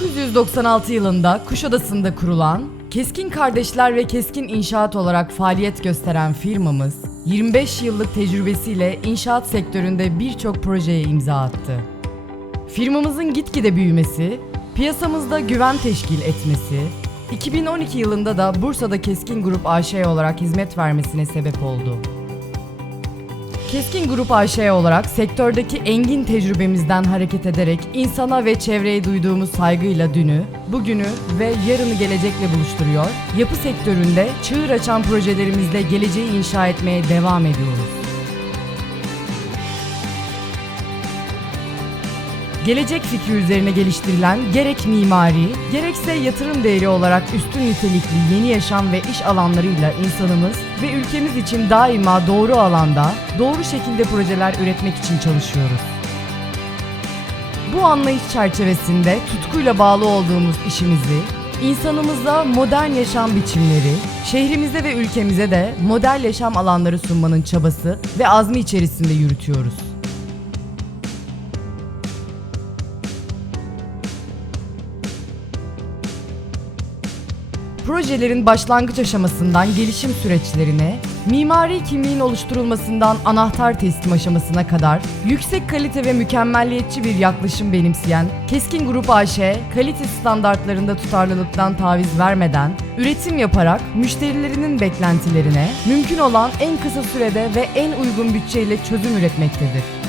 1996 yılında Kuşadası'nda kurulan, Keskin Kardeşler ve Keskin İnşaat olarak faaliyet gösteren firmamız, 25 yıllık tecrübesiyle inşaat sektöründe birçok projeye imza attı. Firmamızın gitgide büyümesi, piyasamızda güven teşkil etmesi, 2012 yılında da Bursa'da Keskin Grup AŞ olarak hizmet vermesine sebep oldu. Keskin Grup AŞ olarak sektördeki engin tecrübemizden hareket ederek insana ve çevreye duyduğumuz saygıyla dünü, bugünü ve yarını gelecekle buluşturuyor, yapı sektöründe çığır açan projelerimizle geleceği inşa etmeye devam ediyoruz. Gelecek fikri üzerine geliştirilen gerek mimari, gerekse yatırım değeri olarak üstün nitelikli yeni yaşam ve iş alanlarıyla insanımız ve ülkemiz için daima doğru alanda, doğru şekilde projeler üretmek için çalışıyoruz. Bu anlayış çerçevesinde tutkuyla bağlı olduğumuz işimizi, insanımıza modern yaşam biçimleri, şehrimize ve ülkemize de model yaşam alanları sunmanın çabası ve azmi içerisinde yürütüyoruz. Projelerin başlangıç aşamasından gelişim süreçlerine, mimari kimliğin oluşturulmasından anahtar teslim aşamasına kadar yüksek kalite ve mükemmelliyetçi bir yaklaşım benimseyen Keskin Grup AŞ, kalite standartlarında tutarlılıktan taviz vermeden, üretim yaparak müşterilerinin beklentilerine mümkün olan en kısa sürede ve en uygun bütçeyle çözüm üretmektedir.